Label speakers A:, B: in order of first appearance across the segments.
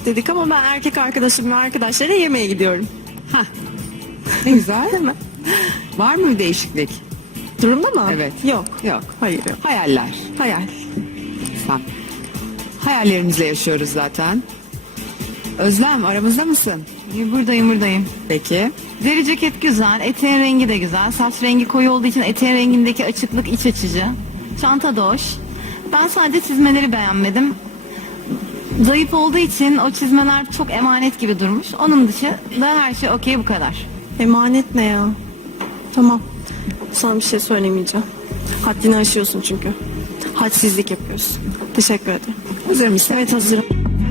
A: dedik ama ben erkek arkadaşım ve arkadaşlara yemeğe gidiyorum.
B: Hah. Ne güzel.
A: Değil mi?
B: Var mı bir değişiklik?
A: Durumda mı?
B: Evet.
A: Yok.
B: Yok.
A: Hayır yok.
B: Hayaller.
A: Hayal.
B: Sen. Hayallerimizle yaşıyoruz zaten. Özlem, aramızda mısın?
C: Buradayım.
B: Peki.
C: Deri ceket güzel, eteğin rengi de güzel. Saç rengi koyu olduğu için eteğin rengindeki açıklık iç açıcı. Çanta da hoş. Ben sadece çizmeleri beğenmedim. Zayıf olduğu için o çizmeler çok emanet gibi durmuş. Onun dışında her şey okey, bu kadar.
A: Emanet ne ya? Tamam. Sana bir şey söylemeyeceğim. Haddini aşıyorsun çünkü. Hadsizlik yapıyorsun. Teşekkür ederim.
B: Hazır mısın?
A: Evet, hazırım.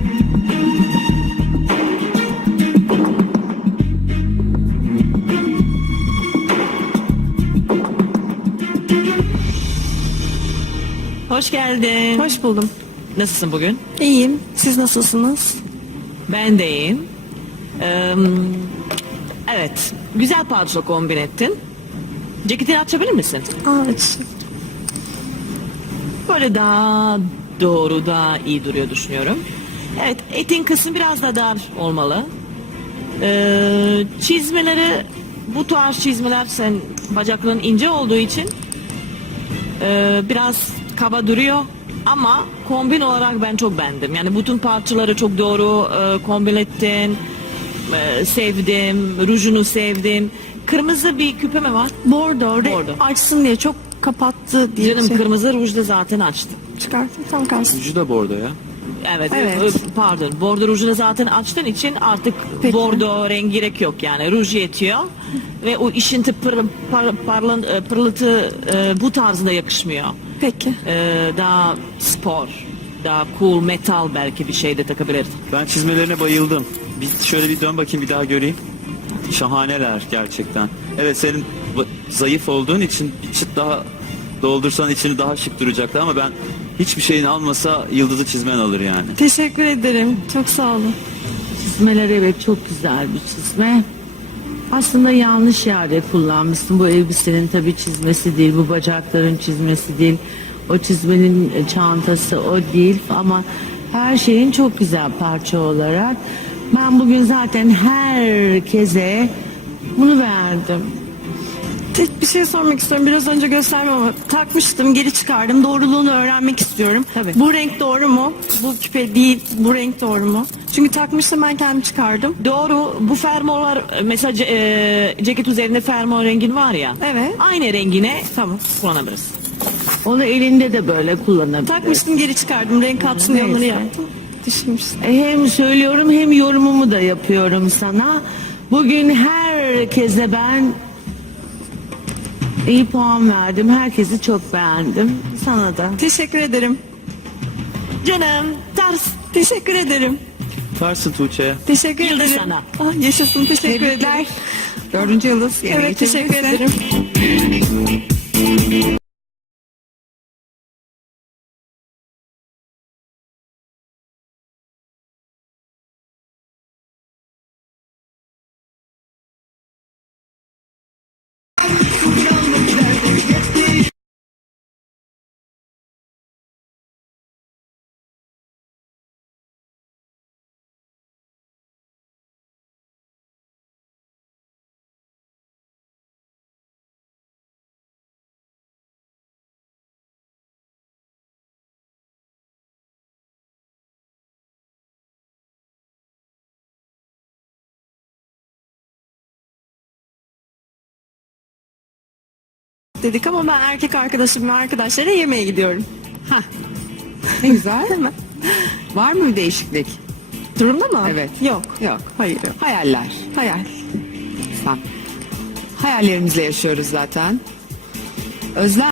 D: Hoş geldin.
A: Hoş buldum.
D: Nasılsın bugün?
A: İyiyim. Siz nasılsınız?
D: Ben de iyiyim. Evet, güzel palto kombin ettin. Ceketini açabilir misin?
A: Aç.
D: Böyle daha doğru, daha iyi duruyor düşünüyorum. Evet, etin kısmı biraz da dar olmalı. Çizmeleri, bu tarz çizmeler sen bacakların ince olduğu için biraz kaba duruyor. Ama kombin olarak ben çok beğendim. Yani bütün parçaları çok doğru kombin ettin. Sevdim, rujunu sevdim. Kırmızı bir küpe mi var?
A: Bordo.
D: Bordo.
A: Açsın diye çok kapattı diye.
D: Canım kırmızı ruj da zaten açtım.
A: Çıkarttım tam kalsın.
E: Ucu da bordo ya.
D: Evet,
A: Evet.
D: pardon. Bordo rujunu zaten açtığın için artık
A: Peki.
D: bordo rengi gerek yok yani. Ruj yetiyor. Ve o işinti pırıltı bu tarzda yakışmıyor.
A: Peki.
D: Daha spor, daha cool, metal belki bir şey de takabilirdin.
E: Ben çizmelerine bayıldım. Şöyle bir dön bakayım, bir daha göreyim. Şahaneler gerçekten. Evet, senin zayıf olduğun için bir çıt daha doldursan içini daha şık duracaktı ama ben hiçbir şeyini almasa yıldızı çizmen alır yani.
A: Teşekkür ederim. Çok sağ olun.
F: Çizmeler evet çok güzel bir çizme. Aslında yanlış yerde kullanmışsın. Bu elbisenin tabii çizmesi değil, bu bacakların çizmesi değil. O çizmenin çantası o değil ama her şeyin çok güzel parça olarak. Ben bugün zaten herkese bunu verdim.
A: Tek bir şey sormak istiyorum. Biraz önce göstermem ama takmıştım, geri çıkardım. Doğruluğunu öğrenmek istiyorum.
D: Tabii.
A: Bu renk doğru mu? Bu küpe değil, bu renk doğru mu? Çünkü takmıştım, ben kendim çıkardım.
D: Doğru, bu fermuarlar mesela ceket üzerinde fermuar rengin var ya.
A: Evet.
D: Aynı rengine
A: Tamam.
D: kullanabiliriz.
F: Onu elinde de böyle kullanabilirsin.
A: Takmıştım, geri çıkardım. Renk katsın diye onları
F: Neyse.
A: yaptım. Düşünmüşsün.
F: Hem söylüyorum hem yorumumu da yapıyorum sana. Bugün herkese ben iyi puan verdim. Herkesi çok beğendim. Sana da.
A: Teşekkür ederim.
D: Canım, ters.
A: Teşekkür ederim.
E: Varsın Tuğçe.
A: Teşekkür
D: Yıldız
A: ederim.
D: sana.
A: Ah, yaşasın. Teşekkür
B: Tebrikler.
A: ederim.
B: 4. yıldız. Yemeğe
A: Evet, teşekkür
B: geçebilirsin.
A: ederim. Dedik ama ben erkek arkadaşım ve arkadaşlara yemeğe gidiyorum.
B: Hah. Ne güzel.
A: Değil mi?
B: Var mı bir değişiklik?
A: Durumda mı?
B: Evet.
A: Yok.
B: Yok.
A: Hayır yok.
B: Hayaller.
A: Hayal.
B: Sen. Hayallerimizle yaşıyoruz zaten. Özlem.